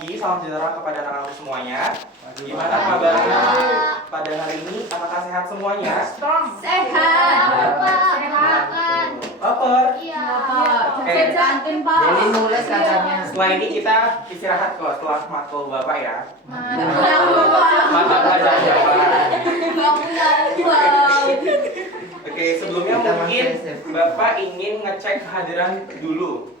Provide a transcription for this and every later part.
pagi, salam sejahtera kepada anak-anak semuanya. Gimana kabarnya pada hari ini? Apakah sehat semuanya? Sehat. Lapar? Iya. Oke. Jadi nulis katanya. Setelah ini kita istirahat kok setelah matkul Bapak ya. Mana? Mata pelajaran Bapak. Nggak punya uang. Oke, sebelumnya mungkin Bapak ingin ngecek kehadiran dulu.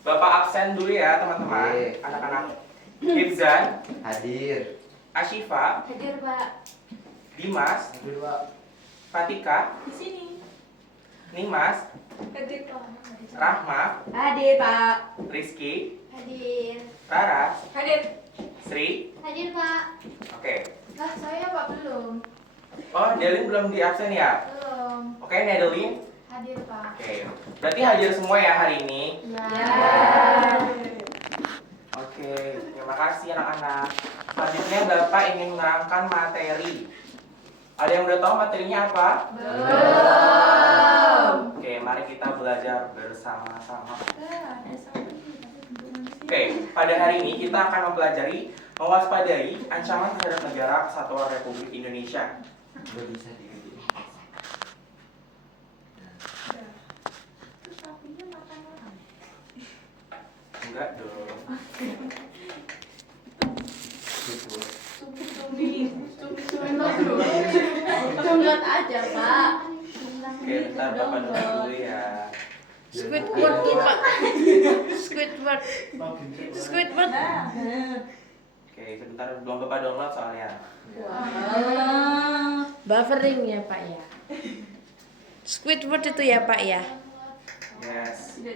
Bapak absen dulu ya teman-teman, Oke. anak-anak. Ibzan, Hadir. Ashifa, Hadir, Pak. Dimas, Hadir, Pak. Fatika, Di sini. Nimas, Hadir, Pak. Rahma, Hadir, Pak. Rizky, Hadir. Rara, Hadir. Sri. Hadir, Pak. Oke. Lah, saya Pak belum. Oh, Delin belum di absen ya? Belum. Oke, Nedelin. Hadir, Pak. Oke. Berarti hadir semua ya hari ini. Ya. Oke, terima kasih anak-anak. Selanjutnya Bapak ingin menerangkan materi. Ada yang udah tahu materinya apa? Belum. Oke, mari kita belajar bersama-sama. Oke, pada hari ini kita akan mempelajari mewaspadai ancaman terhadap negara kesatuan Republik Indonesia. Udah bisa dibikin. Enggak dong. Gitu. Cunggat aja, Pak. Oke, bentar Bapak dulu ya. Squidward tuh Pak. Squidward. Squidward. Oke, sebentar belum Bapak download soalnya. Buffering ya Pak ya. Squidward itu ya Pak ya. Yes. Bisa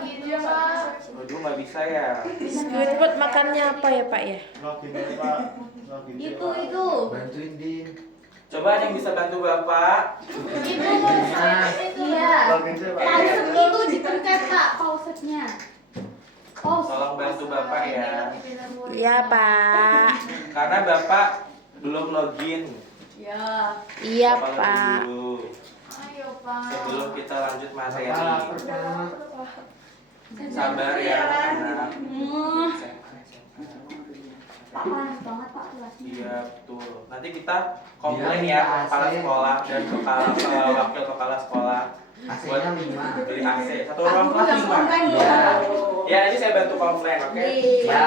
gitu, Pak. Waduh, nggak bisa ya. Squidward makannya apa ya Pak ya? Login aja, Pak. Login aja, Itu, Pak. itu. Bantuin Din. Coba ada yang bisa bantu Bapak? Itu, itu. Iya. Login aja, Pak. Pause itu dipencet, Pak. Pause-nya. Pause. Tolong bantu Bapak ya. Iya Pak. Karena Bapak belum login. Ya. Iya Bapak login Pak. dulu. Ayo, Pak. Sebelum kita lanjut materi. Pak, pertama. Sabar ya anak. Pak, panas banget, Pak, kelasnya. Iya betul. Nanti kita komplain ya ke kepala sekolah dan wakil kepala sekolah buat AC-nya 5. beli AC. Satu ruang kelas 5. Ya. Ya, nanti saya bantu komplain, oke? Iya.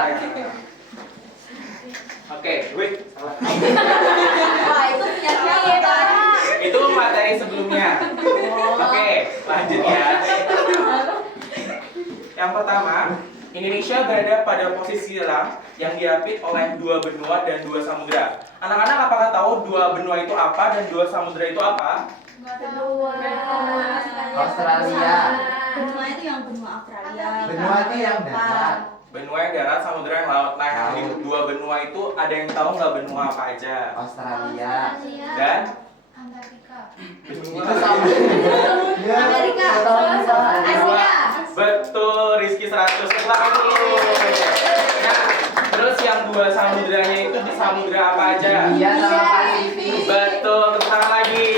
Oke, gue salah. Wah, itu punya saya, Pak. Itu materi sebelumnya. Oke, lanjut ya. Yang pertama, Indonesia berada pada posisi alam yang diapit oleh 2 benua dan 2 samudra. Anak-anak apakah tahu 2 benua itu apa dan 2 samudra itu apa? Australia. Benua itu yang benua Australia. Benua itu yang darat. Benua yang darat, samudra yang laut. Nah, yang di 2 benua itu ada yang tahu nggak benua apa aja? Australia. Dan Antartika. Itu sama. Ya. Amerika. Tahu Asia. betul, Rizky 100 lagi. Nah, terus yang 2 samudranya itu di samudra apa aja? Iya sama Pasifik. Betul, tepuk tangan lagi.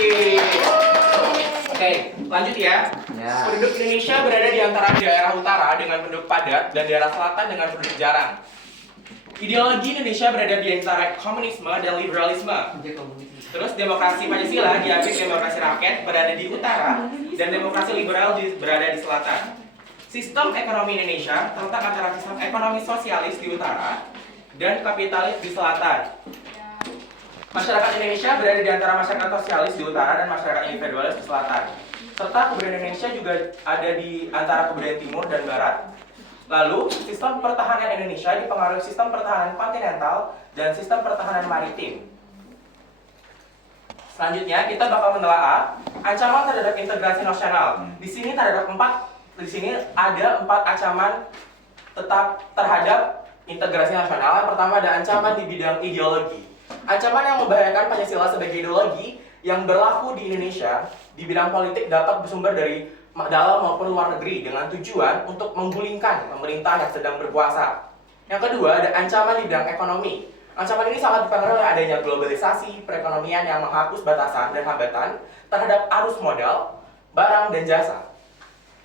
Oke, lanjut ya. Ya. Penduduk Indonesia berada di antara daerah utara dengan penduduk padat dan daerah selatan dengan penduduk jarang. Ideologi Indonesia berada di antara komunisme dan liberalisme. Terus demokrasi Pancasila diapit demokrasi rakyat berada di utara dan demokrasi liberal berada di selatan. Sistem ekonomi Indonesia terletak antara sistem ekonomi sosialis di utara dan kapitalis di selatan. Masyarakat Indonesia berada di antara masyarakat sosialis di utara dan masyarakat individualis di selatan. Serta kebudayaan Indonesia juga ada di antara kebudayaan timur dan barat. Lalu, sistem pertahanan Indonesia dipengaruhi sistem pertahanan kontinental dan sistem pertahanan maritim. Selanjutnya, kita bakal menelaah ancaman terhadap integrasi nasional. Di sini ada 4 ancaman terhadap integrasi nasional. Yang pertama ada ancaman di bidang ideologi. Ancaman yang membahayakan Pancasila sebagai ideologi yang berlaku di Indonesia di bidang politik dapat bersumber dari dalam maupun luar negeri dengan tujuan untuk menggulingkan pemerintah yang sedang berkuasa. Yang kedua ada ancaman di bidang ekonomi. Ancaman ini sangat dipengaruhi oleh adanya globalisasi perekonomian yang menghapus batasan dan hambatan terhadap arus modal, barang, dan jasa.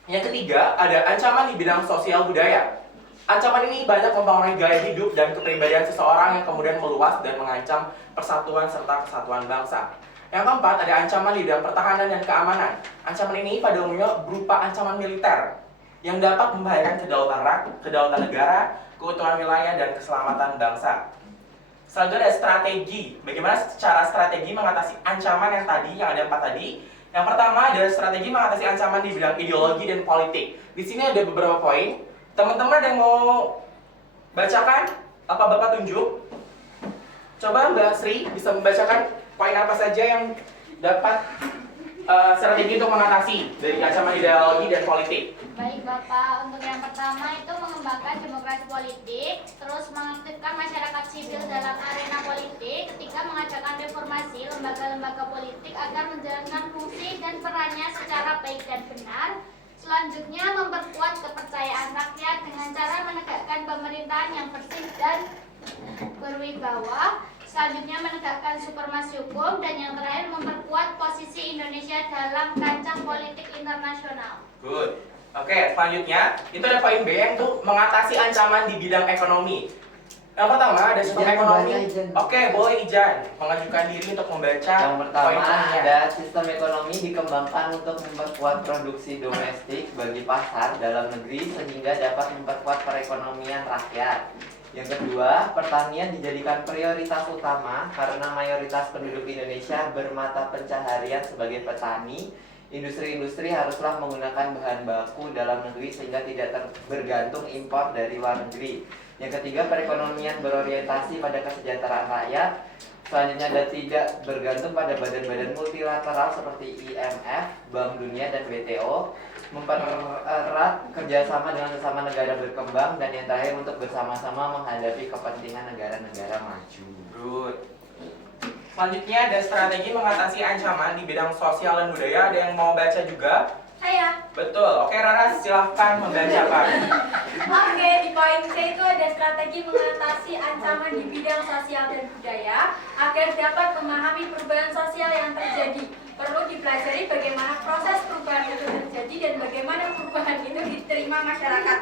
Yang ketiga, ada ancaman di bidang sosial budaya. Ancaman ini banyak mempengaruhi gaya hidup dan kepribadian seseorang yang kemudian meluas dan mengancam persatuan serta kesatuan bangsa. Yang keempat, ada ancaman di bidang pertahanan dan keamanan. Ancaman ini pada umumnya berupa ancaman militer yang dapat membahayakan kedaulatan negara, keutuhan wilayah, dan keselamatan bangsa. Selanjutnya ada strategi. Bagaimana cara strategi mengatasi ancaman yang ada 4 tadi? Yang pertama adalah strategi mengatasi ancaman di bidang ideologi dan politik. Di sini ada beberapa poin. Teman-teman ada yang mau bacakan? Apa Bapak tunjuk? Coba Mbak Sri bisa membacakan poin apa saja yang dapat strategi untuk mengatasi dari ancaman ideologi dan politik. Baik Bapak, untuk yang pertama itu mengembangkan demokrasi politik, terus mengaktifkan masyarakat sipil dalam arena politik, ketika mengajarkan reformasi lembaga-lembaga politik agar menjalankan fungsi dan perannya secara baik dan benar. Selanjutnya memperkuat kepercayaan rakyat dengan cara menegakkan pemerintahan yang bersih dan berwibawa. Selanjutnya menegakkan supremasi hukum, dan yang terakhir memperkuat posisi Indonesia dalam kancah politik internasional. Good. Oke, selanjutnya itu ada poin B yang untuk mengatasi ancaman di bidang ekonomi. Yang pertama ada sistem Ijan, ekonomi. membaca, Ijan. Oke, boleh Ijan mengajukan diri untuk membaca. Yang pertama poin-poinnya. ada sistem ekonomi dikembangkan untuk memperkuat produksi domestik bagi pasar dalam negeri sehingga dapat memperkuat perekonomian rakyat. Yang kedua, pertanian dijadikan prioritas utama karena mayoritas penduduk Indonesia bermata pencaharian sebagai petani. Industri-industri haruslah menggunakan bahan baku dalam negeri sehingga tidak bergantung impor dari luar negeri. Yang ketiga, perekonomian berorientasi pada kesejahteraan rakyat. Selanjutnya ada tidak bergantung pada badan-badan multilateral seperti IMF, Bank Dunia, dan WTO. Mempererat kerjasama dengan sesama negara berkembang. Dan yang terakhir, untuk bersama-sama menghadapi kepentingan negara-negara maju. Good. Selanjutnya ada strategi mengatasi ancaman di bidang sosial dan budaya. Ada yang mau baca juga? Saya. Betul. Oke Rara, silahkan membacakan. Oke, di poin C itu ada strategi mengatasi ancaman di bidang sosial dan budaya agar dapat memahami perubahan sosial yang terjadi. Perlu dipelajari bagaimana proses perubahan itu terjadi dan bagaimana perubahan itu diterima masyarakat.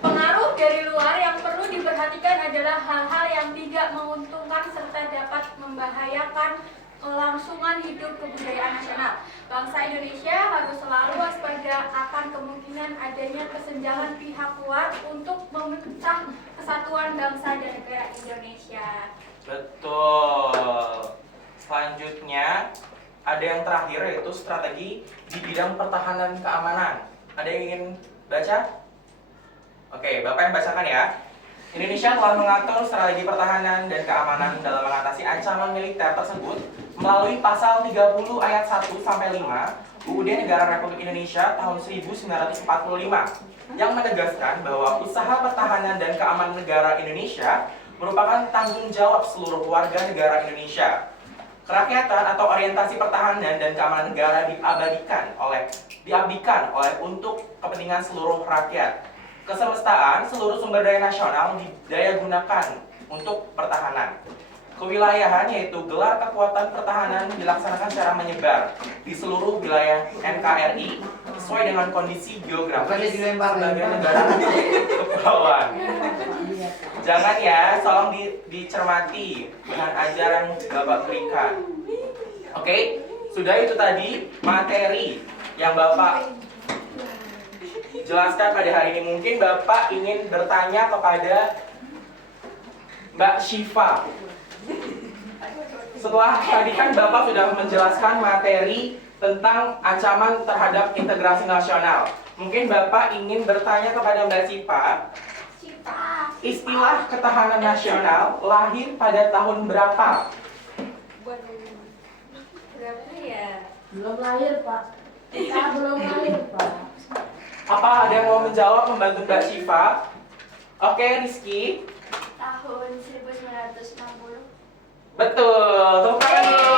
Pengaruh dari luar yang perlu diperhatikan adalah hal-hal yang tidak menguntungkan serta dapat membahayakan kelangsungan hidup kebudayaan nasional. Bangsa Indonesia harus selalu waspada akan kemungkinan adanya kesenjangan pihak luar untuk memecah kesatuan bangsa dan negara Indonesia. Betul. Selanjutnya ada yang terakhir yaitu strategi di bidang pertahanan keamanan. Ada yang ingin baca? Oke, Bapak yang bacakan ya. Indonesia telah mengatur strategi pertahanan dan keamanan dalam mengatasi ancaman militer tersebut melalui pasal 30 ayat 1 sampai 5 UUD Negara Republik Indonesia tahun 1945 yang menegaskan bahwa usaha pertahanan dan keamanan negara Indonesia merupakan tanggung jawab seluruh warga negara Indonesia. Kerakyatan atau orientasi pertahanan dan keamanan negara diabdikan oleh untuk kepentingan seluruh rakyat. Kesemestaan seluruh sumber daya nasional didaya gunakan untuk pertahanan. Kewilayahan yaitu gelar kekuatan pertahanan dilaksanakan secara menyebar di seluruh wilayah NKRI sesuai dengan kondisi geografis sebagai negara kepulauan. Jangan ya, tolong dicermati bahan ajaran Bapak berikan. Oke, sudah itu tadi materi yang Bapak jelaskan pada hari ini. Mungkin Bapak ingin bertanya kepada Mbak Syifa. Setelah tadi kan Bapak sudah menjelaskan materi tentang ancaman terhadap integrasi nasional. Mungkin Bapak ingin bertanya kepada Mbak Syifa. Istilah ketahanan nasional lahir pada tahun berapa? Berapa ya? Belum lahir Pak. Kita belum lahir Pak. Apa ada yang mau menjawab membantu Mbak Syifa? Oke, Rizky. Tahun 1960. Betul, tepuk tangan dulu.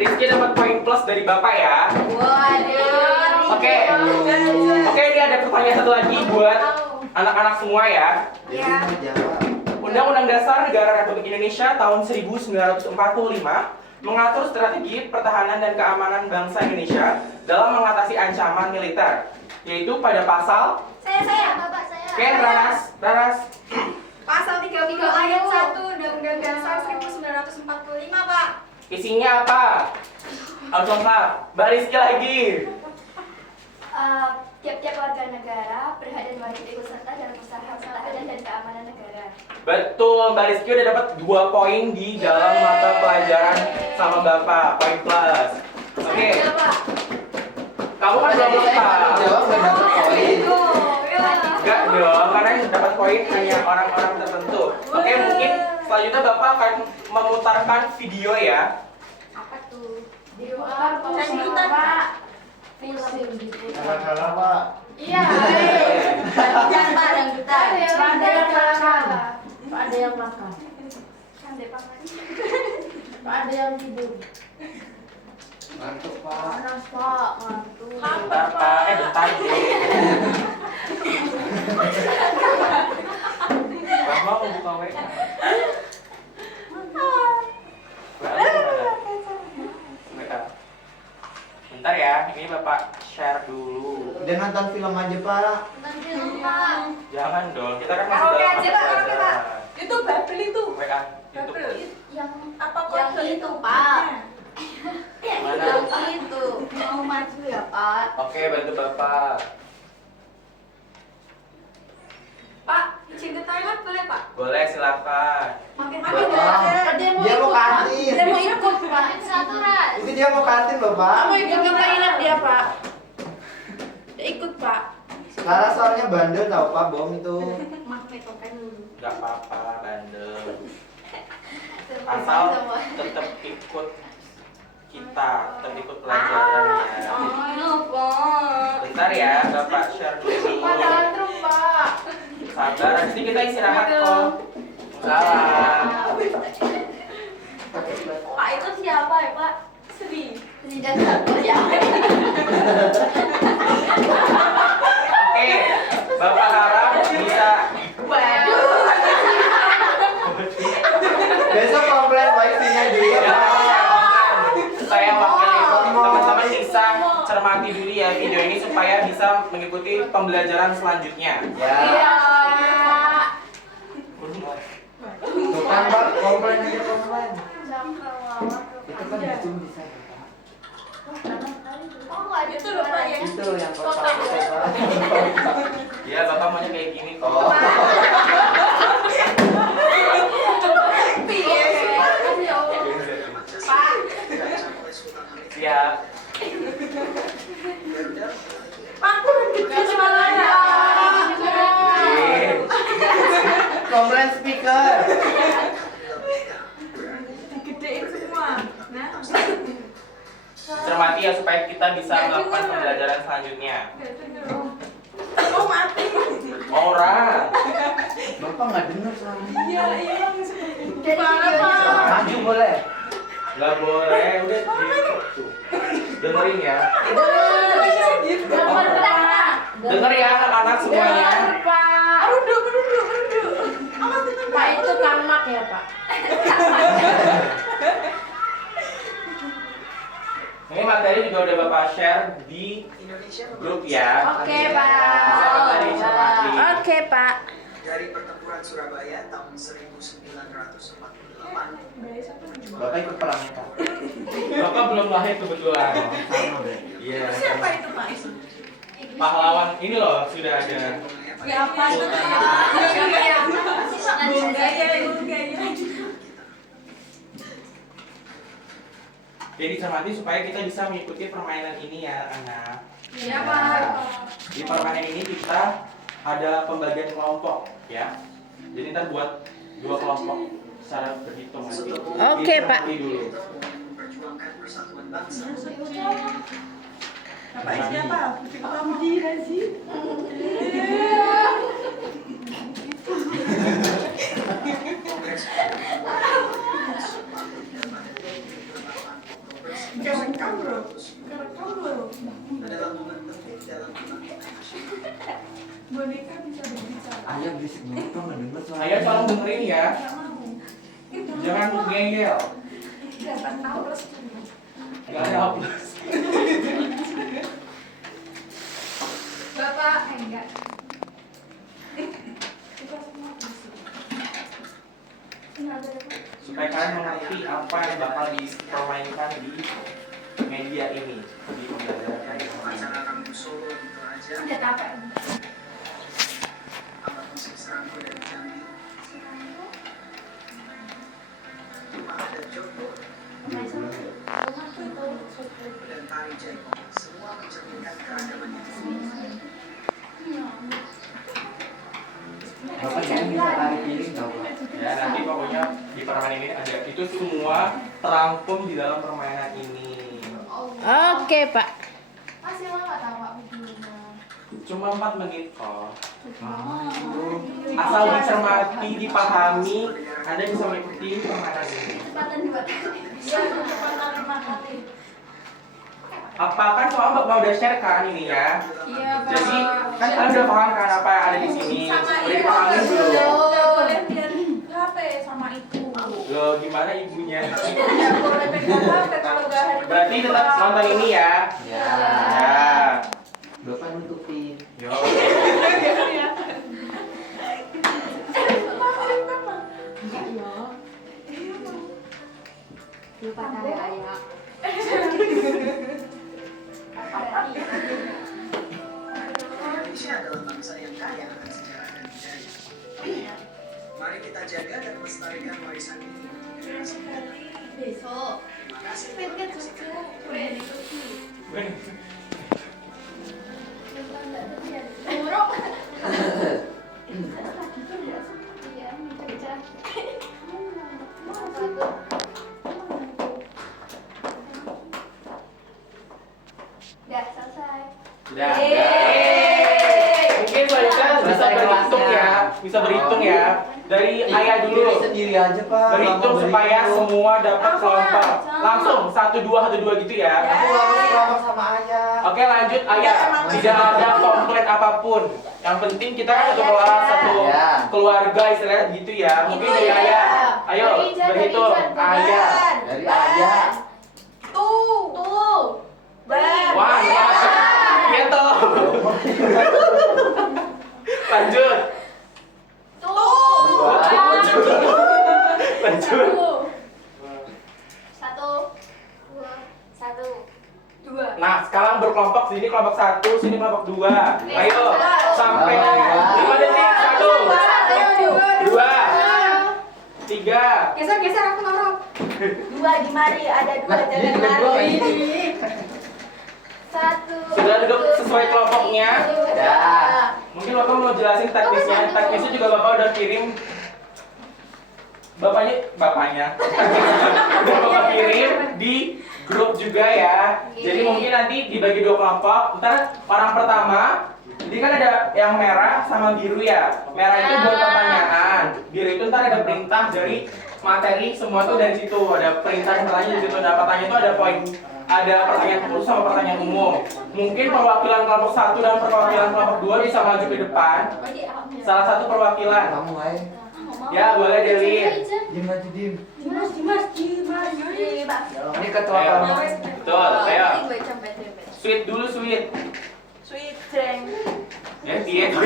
Rizky dapat poin plus dari Bapak ya. Waduh. Oke, ini ada pertanyaan satu lagi buat anak-anak semua ya. Jadi mau jawab. Undang-Undang Dasar Negara Republik Indonesia tahun 1945 mengatur strategi pertahanan dan keamanan bangsa Indonesia dalam mengatasi ancaman militer, yaitu pada pasal Saya. Bapak saya. Oke, Ranas. Pasal 30 ayat 1 Undang-Undang Dasar 1945, Pak. Isinya apa? Harus lengkap. Mbak Rizky lagi. Tiap-tiap warga negara berhak dan wajib ikut serta dalam usaha pertahanan dan keamanan negara. Betul, Mbak Rizky udah dapat 2 poin di dalam mata pelajaran sama Bapak, poin plus. Oke, Iya, Pak. kamu kan belum lengkap. Jawab nggak dapat poin. Enggak dong, karena yang dapat poin hanya orang-orang tertentu. Oke, mungkin selanjutnya Bapak akan memutarkan video ya. Apa tuh? Diputar Dangdutan, Pak. Film. Salah-salah Pak. Iya. Dangdutan, Pak, dangdutan. Ada yang makan. Pak ada yang makan. Canda, Pak. Pak ada yang tidur. Ngantuk Pak. Panas Pak, ngantuk. Bentar Pak, bentar deh. Bapak mau buka WA. WA. Bentar ya, ini Bapak share dulu. Udah nonton film aja Pak. Nonton film Pak. Jangan dong, kita kan masih Karaoke dalam aja, masa Pak, karaoke, Pak. pelajaran. Itu Babel itu. WA, YouTube. Yang Apa yang kode itu Pak. Mana? Yang itu mau maju ya Pak. Oke, bantu Bapak. Pak, izin ke toilet boleh, Pak? Boleh, silakan. Makin Bapak, Dia mau dia mau ikut. kantin. Dia mau ikut Pak. Satu ras. Itu dia mau kantin loh Pak. Mau ikut ke toilet dia Pak. Dia ikut Pak. Lara soalnya bandel tau Pak, bom itu. Pakai token dulu. Gak apa-apa, bandel. Asal tetap ikut kita, tetap ikut pelajarannya. Bentar ya, Bapak share dulu. Pak. Sabar, nanti kita istirahat kok. Salam. Pak itu siapa ya Pak? Sedih. Tidak satu ya. Oke, Bapak harap bisa. Waduh. Besok komplain wifi-nya juga Ya, Pak. saya wakili. Teman-teman bisa cermati dulu ya video ini supaya bisa mengikuti pembelajaran selanjutnya. Ya. Tuh kan Pak, komplain aja komplain. Itu kan di Zoom bisa Pak. Oh nggak ada Itu loh, Pak, ya. Itu yang kotak itu Pak. Ya, Bapak maunya kayak gini kok. Oh. Siap. Pak, gede suaranya. Komplain speaker. Digedein semua. Nah. Cermati ya supaya kita bisa melakukan pembelajaran selanjutnya. Oh, mati. Orang. Bapak nggak dengar soalnya. Iya. Gimana Pak? Maju boleh. Nggak boleh, udah gitu. Dengerin ya. Denger ya anak-anak semuanya. Pak. Merunduk. Pak itu tamak ya Pak. Ini materi juga udah Bapak share di grup ya. Oke Pak. Siapa tadi cermati? Oke Pak. Dari pertempuran Surabaya tahun 1948. Bapak ikut perang ya Pak. Bapak belum lahir kebetulan. Sama deh. Iya. Siapa itu, Pak? Pahlawan ini loh sudah ada. Ya apa itu? Gaya. Jadi cermati supaya kita bisa mengikuti permainan ini ya anak. Iya, Pak. Di permainan ini kita ada pembagian kelompok ya. Jadi ntar buat 2 kelompok secara berhitung nanti. Oke, Pak. Dicermati dulu. Memperjuangkan persatuan bangsa. Bapak siapa? Budi Razi. Adalah momen penting dalam Boneka bisa berbicara. Ayah berisik banget Pak, nggak dengar suara. Ayah tolong dengerin ya. Jangan ngeyel. dapat A plus. Gak ada A plus. Bapak, enggak. Supaya kalian mengerti apa yang bakal dipermainkan di media ini, di pembelajaran Dari ini. acara Kampung Solo di Toraja, Udah capek. alat musik serangko dari Jambi, Cuma ada Joko, dan tari jaipong. Semua mencerminkan keragaman itu. Bapak jangan bisa tarik piring tau Pak. Ya nanti pokoknya di permainan ini ada itu semua terangkum di dalam permainan ini. Oke, Pak. Masih lama tak Pak videonya? Cuma 4 menit kok. Asal dicermati, dipahami, Anda bisa mengikuti permainan ini. Kecepatan 2 kali. Iya, kecepatan 5 kali. Apa kan soalnya Bapak udah share kan ini ya? Iya, Pak. Jadi kan kalian udah paham kan apa yang ada di sini? Udah dipahami belum? Nggak boleh lihat HP sama itu. Loh gimana ibunya? Nggak boleh pegang HP kalau nggak hari. Berarti tetap nonton ini ya? Ya. Ya. Bapak nutupin. Yo. Lupa tarik ayah. Indonesia adalah bangsa yang kaya akan sejarah dan budaya. Mari kita jaga dan melestarikan warisan ini untuk generasi mendatang. Besok. Terima kasih telah menyaksikan. Buruk. Iya, pecah. Udah selesai. Udah. Mungkin selanjutnya bisa Selesai berhitung kelasnya. ya, bisa berhitung ya. Dari ayah Diri dulu. sendiri aja Pak. Berhitung Bapak supaya berhitung. semua dapat Aku kelompok. aja. Langsung 1 2 gitu ya. Aku harus kelompok sama ayah. Oke lanjut ayah. Tidak ada komplain apapun. Yang penting kita kan satu kelas, satu Ya. keluarga istilahnya gitu ya. Mungkin dari ayah. Ayo berhitung ayah. Dari ayah. Tuh. Wah, iya toh. Lanjut. Lanjut. 1 2 1 Nah, sekarang berkelompok sini kelompok 1, sini kelompok 2. Ayo sampai 5 detik. 1 2 3 Geser aku naruh. 2 di mari ada 2 Nah, jangan ini kedua lari. ini. 1 Sudah duduk sesuai kelompoknya? Ya. Mungkin Bapak mau jelasin teknisnya. Teknisnya juga Bapak udah kirim. Bapaknya udah Bapak kirim di grup juga ya. Jadi mungkin nanti dibagi 2 kelompok. Ntar orang pertama, ini kan ada yang merah sama biru ya. Merah itu buat pertanyaan. Biru itu ntar ada perintah dari materi semua tuh dari situ. Ada perintah di situ. Ada pertanyaan itu ada poin. Ada pertanyaan khusus sama pertanyaan umum. Mungkin perwakilan kelompok 1 dan perwakilan kelompok 2 bisa maju ke depan. Salah satu perwakilan. Kamu aja. Ya boleh Deli. Dim aja Dim. Dimas. Ini ketua Ayo. kelompok. Betul, ayo. Sweet dulu sweet. Sweet drink. Ya, piye tuh.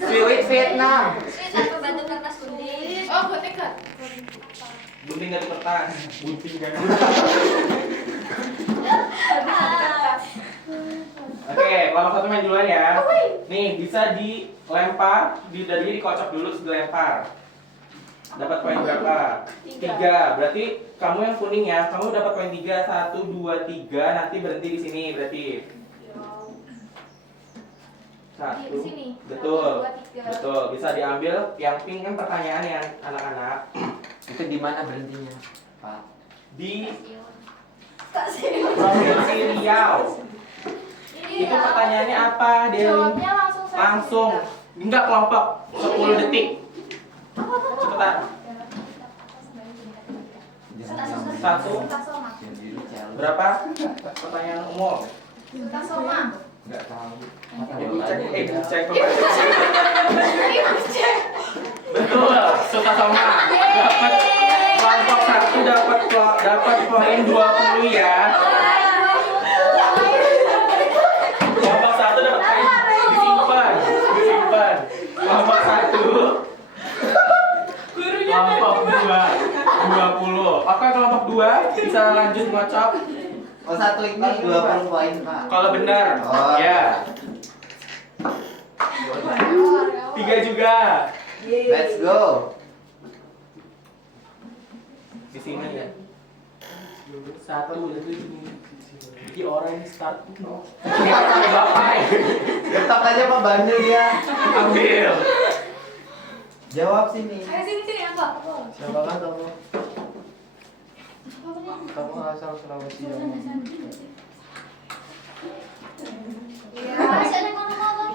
Sweet Vietnam. Satu batu kertas gunting. Oh, gue tekan. Gunting dari kertas. Gunting jangan. Oke, kelompok 1 main duluan ya. Nih, bisa dilempar, dari dikocok dulu terus dilempar. Dapat poin berapa? 3. Berarti kamu yang kuning ya. Kamu dapat poin 3. 1 2 3. Nanti berhenti di sini berarti. 1. Di sini. Betul. 1 2 3. Betul. Bisa diambil yang pink kan pertanyaan ya anak-anak. Itu di mana berhentinya, Pak? Di Provinsi Riau. Itu pertanyaannya apa, Dewi? Jawabnya langsung saja. Langsung. Enggak kelompok. 10 detik. Cepetan. Satu. Jadi challenge. Berapa? Pertanyaan umum. Enggak tahu. Cek betul. Suka sama. Dapat Kelompok 1 dapat poin 20 ya. Kelompok 1 dapat poin disimpan. Kelompok 1. Kelompok 2 20. Oke, kelompok 2 bisa lanjut ngocok. Oh, satu ikhlas 20 poin, Pak. Kalau benar. Oh. Ya. 3 juga. Let's go. Di sini ya. 1 di orang start. Getok aja Pak Bandel dia. Ambil. Jawab sini. Ayo sini apa? Siapa kan kamu? Kamu asal Sulawesi ya? Masih ada ngomong-ngomong.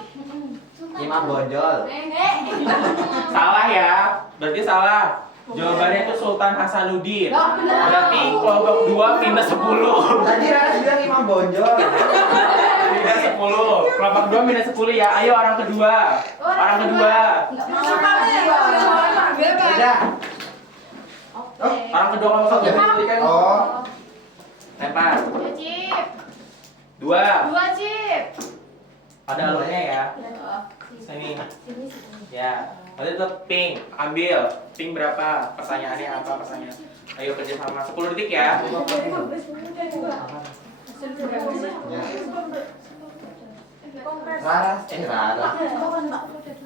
Imam Bonjol. Salah ya. Berarti salah. Jawabannya itu Sultan Hasanuddin. Berarti kelompok 2 minus 10. Tadi Rara bilang Imam Bonjol. Minus 10. Kelompok 2 minus 10 ya. Ayo orang kedua. Orang kedua. Beda. Oh, orang kedua kelompok 1 tadi kan. Oh. Lempar. Ya, Cip. 2. 2, Cip. Ada alurnya ya. Sini. Ya. Nanti tetap pink. Ambil. Pink berapa? Pertanyaannya apa pertanyaan? Ayo kerja sama 10 detik ya. Rara. Rara.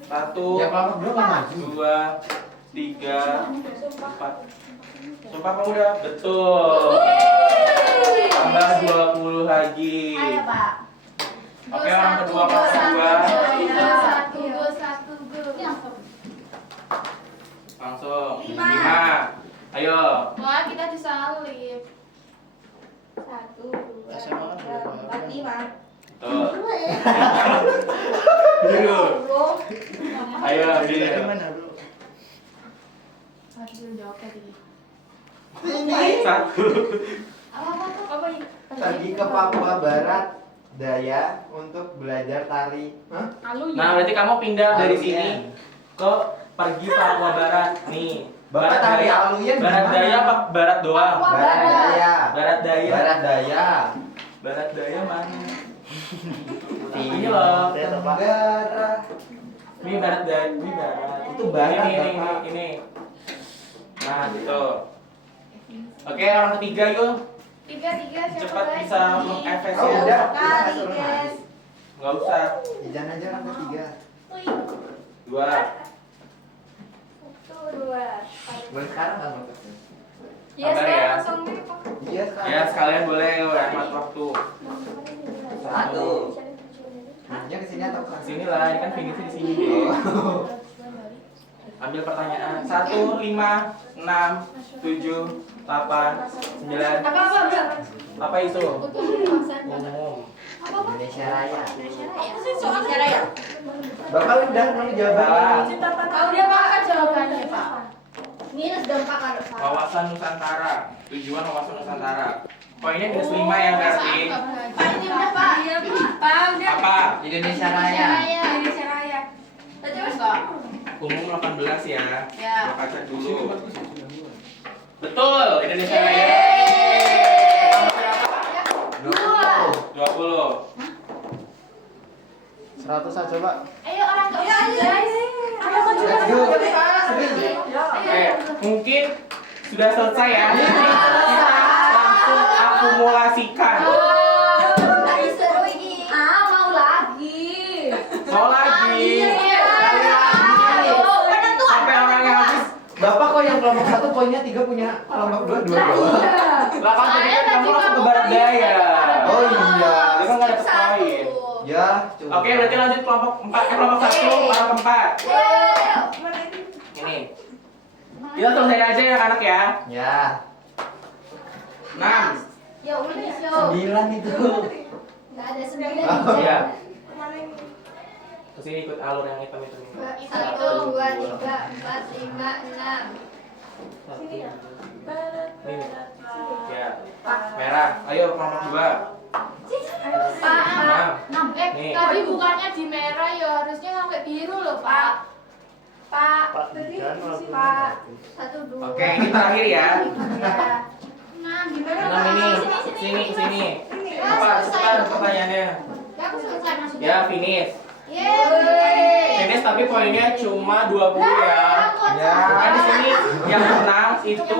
1, Ya kelompok 2 kan maju. 2, 3, 4. Sumpah kamu udah betul. Tambah 20 lagi. Ayo, Pak. Oke, orang kedua kelas 2. Langsung. 5. Ayo. Wah, kita disalib. 1, 2, 3, 4, 5. Tuh. Biru. Ayo, biru. Gimana bro? 1. Pergi ke Papua Barat Daya untuk belajar tari. Hah? Nah, berarti kamu pindah dari sini ke pergi Papua Barat. Nih. Bapak tari Aluyen Barat gimana? Daya apa Barat doang? Barat Daya. Barat Daya. Barat Daya. Barat Daya mana? Ini Ini loh. Tenggara. Ini Barat Daya, ini Barat. Itu Barat, Bapak. Ini. Nah, gitu. Oke, orang ketiga yuk. 3 siapa Cepat lagi? bisa mengefes Oh, ya. udah. Kita nggak suruh nangis. Nggak usah. Ijan aja orang ketiga. 2. Boleh sekarang kan? Ya, Sabar sekarang ya. langsung nih, Pak. Iya sekarang. Ya, sekalian boleh hemat waktu. 1. Nya kesini atau ke Sini lah, ini kan finishnya di sini deh. Ambil pertanyaan. 1, 5, 6, 7, 8, 9. Apa itu? Umum. Indonesia Raya. Indonesia Raya. Bapak udah mau jawaban. Kau dia Pak kan jawabannya, Pak. Minus dampak kalau salah. Wawasan Nusantara. Tujuan wawasan Nusantara. Poinnya minus 5 ya berarti. Pak ini udah, Pak. Iya, Pak, udah. Apa? Indonesia Raya. Indonesia Raya. Terus enggak? Umum 18 ya. Ya. Gua baca dulu. Betul, Indonesia Raya. 20. 100 aja Pak. Ayo orang ke Let's go. Oke, mungkin sudah selesai ya. Kita langsung akumulasikan. mau lagi. Mau lagi. Sampai orangnya habis. Bapak kok yang kelompok 1 poinnya 3 punya kelompok 2 2 doang. Lah kan tadi kan kamu langsung ke Barat Daya. Oh iya. Dia kan nggak dapet poin. Ya, coba. Oke, berarti lanjut kelompok 4, kelompok 1, orang keempat. Ini. Kita selesai aja ya anak ya. Ya. 6. Ya udah, 9 itu. Enggak ada 9. Iya. Kesini ikut alur yang hitam itu. 1, 2, 3, 4, 5, 6. Ini. Ya. Merah. Ayo kelompok 2. Pak, Nih. tadi bukannya di merah ya harusnya sampai biru loh, Pak. Pak Didan Pak. 1, 2. Oke, ini terakhir ya. Nah, gimana 6 ini. Sini. Apa cepetan pertanyaannya? Ya, aku selesai maksudnya. Ya, finish. Yeay. Finish tapi poinnya cuma 20 ya. Ya. Bukan di sini yang menang itu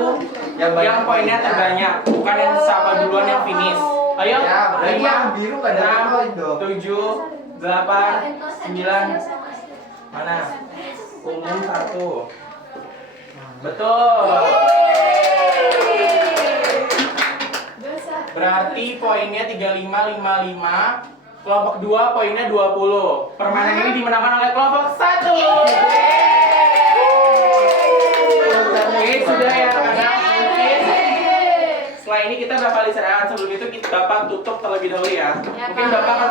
yang poinnya terbanyak, bukan yang siapa duluan yang finish. Ayo, Ya, berarti 5, yang biru nggak dapat poin dong. 7, 8, 9. Mana? Umum 1. Betul. Berarti poinnya 35, 55. Kelompok 2 poinnya 20. Permainan ini dimenangkan oleh kelompok 1. Oke, sudah ya anak-anak. Mungkin setelah ini kita bakal istirahat. Sebelum itu kita Bapak tutup terlebih dahulu ya. Mungkin Bapak akan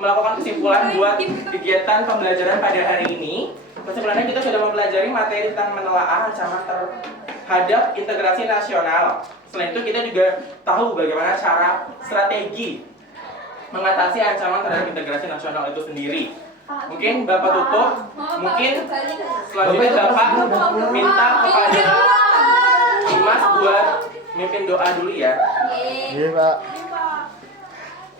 melakukan kesimpulan buat kegiatan pembelajaran pada hari ini. Kesimpulannya kita sudah mempelajari materi tentang menelaah ancaman terhadap integrasi nasional. Selain itu kita juga tahu bagaimana cara strategi mengatasi ancaman terhadap integrasi nasional itu sendiri. Mungkin Bapak tutup, mungkin selanjutnya Bapak minta kepada Dimas buat mimpin doa dulu ya. Iya Pak.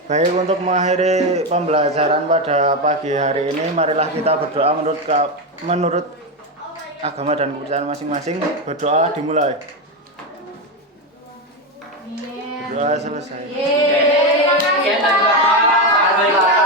Baik, untuk mengakhiri pembelajaran pada pagi hari ini, marilah kita berdoa menurut agama dan kepercayaan masing-masing. Berdoa dimulai. Doa selesai. Sekian dari Bapak.